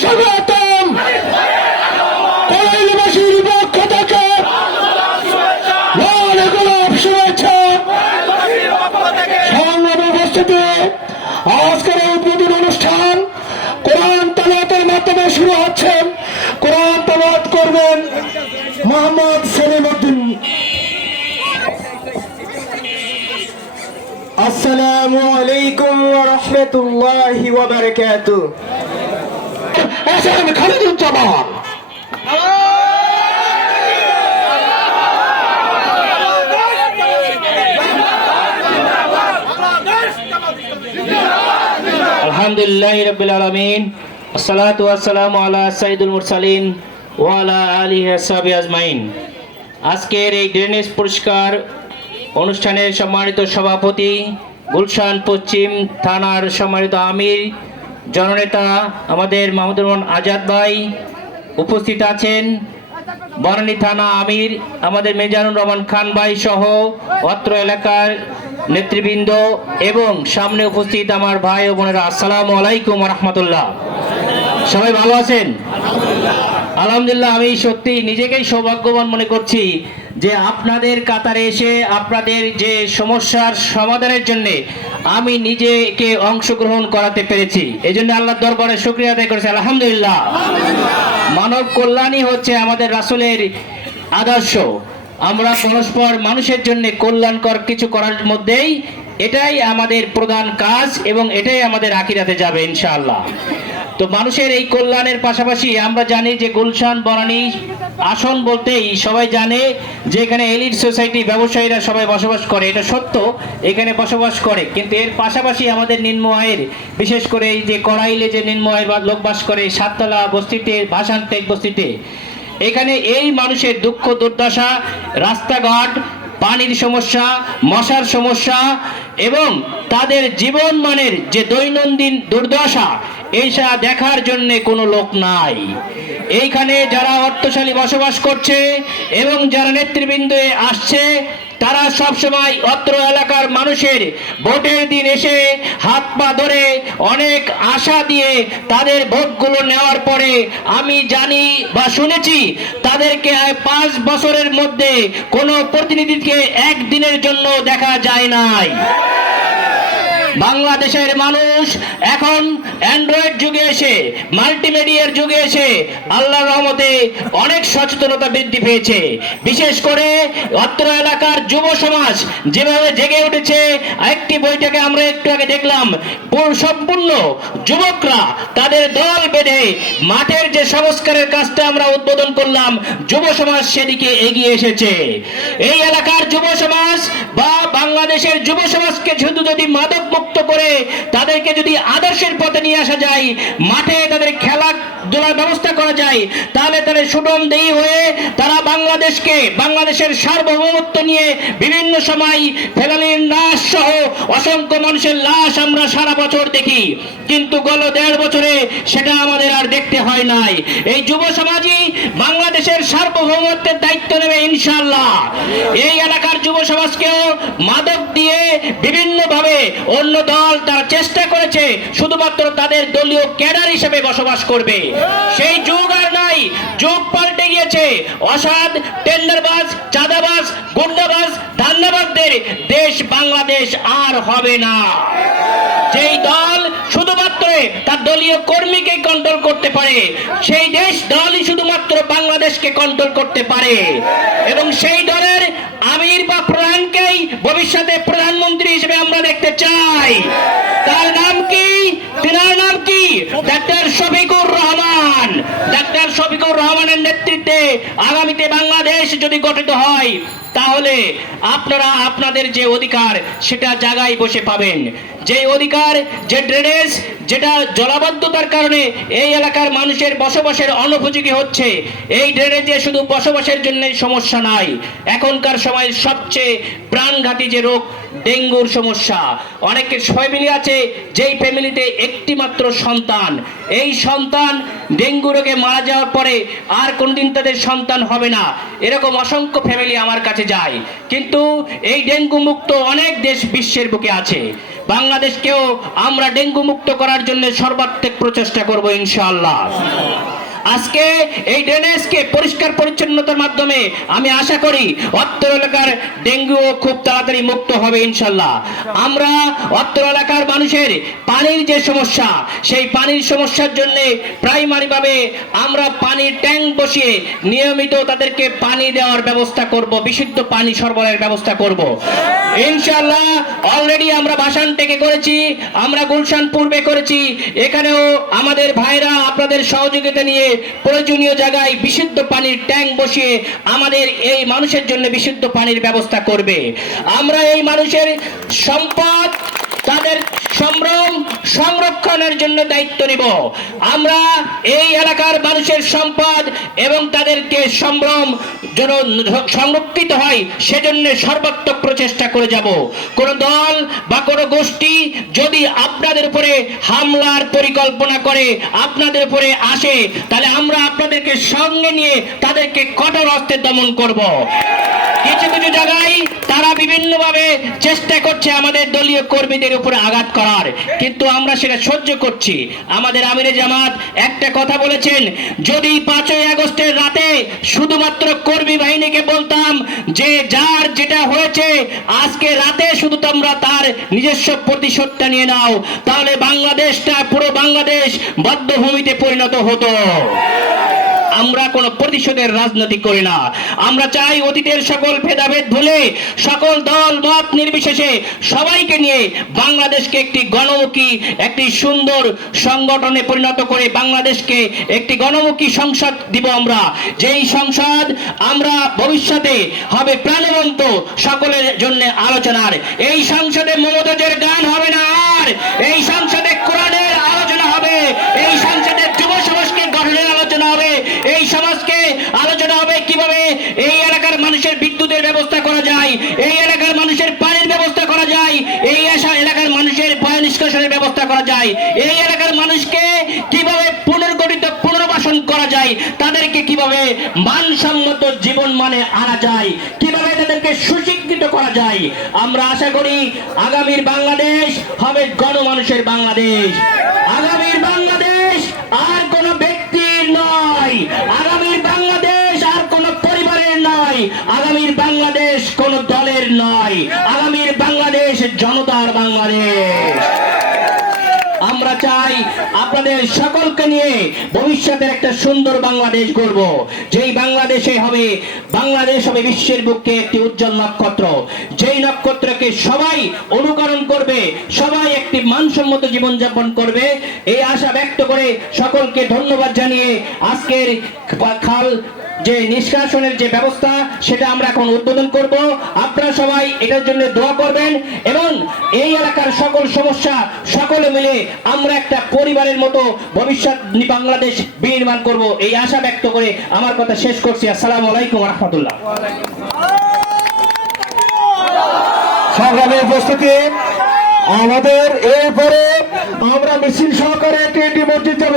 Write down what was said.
স্বাগতম। করাইলবাসীর পক্ষ থেকে লাল গোলাপ শুভেচ্ছা। সংগ্রামে উপস্থিতি আজকের এই উদ্বোধন অনুষ্ঠান কোরআন তেলাওয়াতের মাধ্যমে শুরু হচ্ছে। কোরআন তেলাওয়াত করবেন মোহাম্মদ সেলিম উদ্দিন। আসসালামু আলাইকুম ওয়া রাহমাতুল্লাহি ওয়া বারাকাতুহু। এসএম খালিদুজ্জামান। আলহামদুলিল্লাহি রাব্বিল আলামিন, আসসালাতু ওয়াসসালামু আলা সাইয়্যিদুল মুরসালিন ওয়া আলা আলিহি ওয়া সাহবিহি আজমাইন। আজকের এই ড্রেনেজ পরিষ্কার অনুষ্ঠানের সম্মানিত সভাপতি, গুলশান পশ্চিম থানার সম্মানিত আমির জননেতা আমাদের মাহমুদুর রহমান আজাদ ভাই উপস্থিত আছেন, বনানী থানা আমির আমাদের মেজানুর রহমান খান ভাই সহ অত্র এলাকার নেতৃবৃন্দ এবং সামনে উপস্থিত আমার ভাই ও বোনেরা, আসসালামু আলাইকুম ওয়া রাহমাতুল্লাহ। সবাই ভালো আছেন? আলহামদুলিল্লাহ। আমি সত্যি নিজেকেই সৌভাগ্যবান মনে করছি যে আপনাদের কাতারে এসে আপনাদের যে সমস্যার সমাধানের জন্য আমি নিজেকে অংশগ্রহণ করাতে পেরেছি। এই জন্য আল্লাহর দরবারে শুকরিয়া আদায় করেছি, আলহামদুলিল্লাহ। মানব কল্যাণই হচ্ছে আমাদের রাসূলের আদর্শ। আমরা পরস্পর মানুষের জন্য কল্যাণকর কিছু করার মধ্যেই এটাই আমাদের প্রধান কাজ এবং এটাই আমাদের আখিরাতে যাবে ইনশাআল্লাহ। তো মানুষের এই কল্যাণের পাশাপাশি আমরা জানি যে গুলশান বনানী আসন বলতেই সবাই জানে যে এখানে এলিট সোসাইটি ব্যবসায়ীরা সবাই বসবাস করে, এটা সত্য, এখানে বসবাস করে। কিন্তু এর পাশাপাশি আমাদের নিম্ন আয়ের, বিশেষ করে এই যে কড়াইলে যে নিম্ন আয়ের লোক বাস করে, সাততলা বস্তিতে, ভাসান টেক বস্তিতে, এখানে এই মানুষের দুঃখ দুর্দশা, রাস্তাঘাট, পানির সমস্যা, মশার সমস্যা এবং তাদের জীবন মানের যে দৈনন্দিন দুর্দশা, এইসা দেখার জন্য কোনো লোক নাই। এইখানে যারা অর্থশালী বসবাস করছে এবং যারা নেতৃবৃন্দে আসছে, তারা সবসময় অত্র এলাকার মানুষের ভোটের দিন এসে হাত পা ধরে অনেক আশা দিয়ে তাদের ভোটগুলো নেওয়ার পরে আমি জানি বা শুনেছি তাদেরকে 5 বছরের মধ্যে কোনো প্রতিনিধিকে একদিনের জন্য দেখা যায় নাই। বাংলাদেশের মানুষ এখন অ্যান্ড্রয়েড যুগে এসে, মাল্টিমিডিয়ার যুগে এসে আল্লাহর রহমতে অনেক সচেতনতা বৃদ্ধি পেয়েছে। বিশেষ করে অত্র এলাকার যুব সমাজ যেভাবে জেগে উঠেছে, একটি বইটাকে আমরা একটু আগে দেখলাম, সম্পূর্ণ যুবকরা তাদের দল বেঁধে মাঠের যে সংস্কারের কাজটা আমরা উদ্বোধন করলাম, যুব সমাজ সেদিকে এগিয়ে এসেছে। এই এলাকার যুব সমাজ বা বাংলাদেশের যুব সমাজকে শুধু যদি মাদক মুক্ত করে তাদেরকে যদি আদর্শের পথে নিয়ে আসা যায়, মাঠে তাদের খেলাধুলার ব্যবস্থা করা যায়, তাহলে তাদের সুডমদেহী হয়ে তারা বাংলাদেশকে, বাংলাদেশের সার্বভৌমত্ব নিয়ে বিভিন্ন সময় ফেলানির লাশ সহ অসংখ্য মানুষের লাশ আমরা সারা বছর দেখি, কিন্তু গত 1.5 বছরে সেটা আমাদের আর দেখতে হয় নাই। এই যুব সমাজই বাংলাদেশের সার্বভৌমত্বের দায়িত্ব নেবে ইনশাআল্লাহ। এই এলাকার যুব সমাজকেও মাদক দিয়ে বিভিন্ন ভাবে অন্য দল তারা চেষ্টা করেছে শুধুমাত্র তাদের দলীয় ক্যাডার হিসেবে বসবাস করবে। সেই যুগ আর নাই, যুগ পাল্টে গিয়েছে। অসৎ, টেন্ডারবাজ, চাঁদাবাজ, গুন্ডাবাজ, ধান্দাবাজদের দেশ বাংলাদেশ আর হবে না। যেই দল শুধুমাত্র তার দলীয় কর্মীকে কন্ট্রোল করতে পারে, সেই দলই শুধুমাত্র বাংলাদেশকে কন্ট্রোল করতে পারে। এবং সেই দলের আমির বা প্রধানকেই ভবিষ্যতে প্রধানমন্ত্রী হিসেবে আমরা দেখতে চাই। তার নাম কি? তিনার নাম কি? ডাক্তার শফিকুর রহমান। ডাক্তার শফিকুর রহমানের নেতৃত্বে আগামীতে বাংলাদেশ যদি গঠিত হয়, তাহলে আপনারা আপনাদের যে অধিকার সেটা জায়গায় বসে পাবেন। যে অধিকার, যে ড্রেনেজ, যেটা জলাবদ্ধতার কারণে এই এলাকার মানুষের বসবাসের অনুপযোগী হচ্ছে, এই ড্রেনেজে শুধু বসবাসের জন্য সমস্যা নাই, এখনকার সময়ের সবচেয়ে প্রাণঘাতী যে রোগ ডেঙ্গুর সমস্যা। অনেকের ফ্যামিলি আছে যেই ফ্যামিলিতে একটি মাত্র সন্তান, এই সন্তান ডেঙ্গু রোগে মারা যাওয়ার পরে আর কোনদিন তাদের সন্তান হবে না, এরকম অসংখ্য ফ্যামিলি আমার কাছে যায়। কিন্তু এই ডেঙ্গু মুক্ত অনেক দেশ বিশ্বের বুকে আছে। বাংলাদেশকেও আমরা ডেঙ্গু মুক্ত করার জন্য সর্বাত্মক প্রচেষ্টা করব ইনশাআল্লাহ। আজকে এই ড্রেনেজকে পরিষ্কার পরিচ্ছন্নতার মাধ্যমে আমি আশা করি অত্র এলাকার ডেঙ্গুও খুব তাড়াতাড়ি মুক্ত হবে ইনশাল্লাহ। আমরা অত্র এলাকার মানুষের পানির যে সমস্যা, সেই পানির সমস্যার জন্য প্রাইমারি ভাবে আমরা পানির ট্যাঙ্ক বসিয়ে নিয়মিত তাদেরকে পানি দেওয়ার ব্যবস্থা করব, বিশুদ্ধ পানি সরবরাহের ব্যবস্থা করব ইনশাল্লাহ। অলরেডি আমরা ভাসান থেকে করেছি, আমরা গুলশান পূর্বে করেছি, এখানেও আমাদের ভাইরা আপনাদের সহযোগিতা নিয়ে প্রয়োজনীয় জায়গায় বিশুদ্ধ পানির ট্যাঙ্ক বসিয়ে আমাদের এই মানুষের জন্য বিশুদ্ধ পানির ব্যবস্থা করবে। আমরা এই মানুষের সম্পদ, তাদের সম্ভ্রম সংরক্ষণের জন্য দায়িত্ব নিব। আমরা এই এলাকার মানুষের সম্পদ এবং তাদেরকে সম্ভ্রম যেন সংরক্ষিত হয় সেজন্য সর্বাত্মক প্রচেষ্টা করে যাব। কোন দল বা কোন গোষ্ঠী যদি আপনাদের উপরে হামলার পরিকল্পনা করে, আপনাদের উপরে আসে, তাহলে আমরা আপনাদেরকে সঙ্গে নিয়ে তাদেরকে কঠোর হস্তে দমন করব। কিছু কিছু জায়গায় তারা বিভিন্নভাবে চেষ্টা করছে আমাদের দলীয় কর্মীদের উপরে আঘাত করার, কিন্তু আমরা সেটা সহ্য করছি। আমাদের আমিরে জামাত একটা কথা বলেছেন, যদি 5ই আগস্টের রাতে শুধুমাত্র কর্মী বাহিনীকে বলতাম যে যার যেটা হয়েছে আজকে রাতে শুধু তোমরা তার নিজস্ব প্রতিশোধটা নিয়ে নাও, তাহলে বাংলাদেশটা, পুরো বাংলাদেশ বধ্যভূমিতে পরিণত হতো। আমরা কোন প্রতিশোধের রাজনীতি করি না। আমরা চাই অতীতের সকল ভেদাভেদ ভুলে সকল দল মত নির্বিশেষে সবাইকে নিয়ে বাংলাদেশকে একটি গণমুখী, একটি সুন্দর সংগঠনে পরিণত করে বাংলাদেশকে একটি গণমুখী সংসদ দিব আমরা। যেই সংসদ আমরা ভবিষ্যতে হবে প্রাণবন্ত, সকলের জন্য আলোচনার। এই সংসদে মমতাজের গান হবে না, আর এই সংসদে কোরআনের আলোচনা হবে, এই সংসদে যুব সমাজকে গঠনের আলোচনা হবে, এই সমাজকে আলোচনা হবে কিভাবে এই এলাকার মানুষের বিদ্যুতের ব্যবস্থা করা যায়, এই এলাকার মানুষের পানির ব্যবস্থা করা যায়, এই এলাকার মানুষের বয় নিষ্কাশনের ব্যবস্থা করা যায়, এই এলাকার মানুষকে কিভাবে পুনর্গঠিত পুনর্বাসন করা যায়, তাদেরকে কিভাবে মানসম্মত জীবন মানে আনা যায়, কিভাবে তাদেরকে সুশিক্ষিত করা যায়। আমরা আশা করি আগামীর বাংলাদেশ হবে গণমানুষের বাংলাদেশ। আগামীর বাংলাদেশ আর কোন ব্যক্তির নয়, আগামীর বাংলাদেশ আর কোন পরিবারের নয়, আগামীর বাংলাদেশ কোন দলের নয়, আগামীর বাংলাদেশ জনতার বাংলাদেশ। আমরা চাই আপনাদের সকলকে নিয়ে ভবিষ্যতের একটা সুন্দর বাংলাদেশ গড়ব, যেই বাংলাদেশে হবে, বাংলাদেশ হবে বিশ্বের বুকে একটি উজ্জ্বল নক্ষত্র, যেই নক্ষত্রকে সবাই অনুকরণ করবে, সবাই একটি মানসম্মত জীবনযাপন করবে। এই আশা ব্যক্ত করে সকলকে ধন্যবাদ জানিয়ে আজকের খাল যে নিষ্কাশনের যে ব্যবস্থা সেটা আমরা এখন উদ্বোধন করব। আপনারা সবাই এটার জন্য দোয়া করবেন এবং এই এলাকার সকল সমস্যা সকলে মিলে আমরা একটা পরিবারের মতো ভবিষ্যৎ বাংলাদেশ বিনির্মাণ করব, এই আশা ব্যক্ত করে আমার কথা শেষ করছি। আসসালামু আলাইকুম ওয়া রাহমাতুল্লাহ। সংগ্রামী উপস্থিতি, আমাদের এরপরে আমরা মিছিল সহকারে একটি মসজিদ যাব।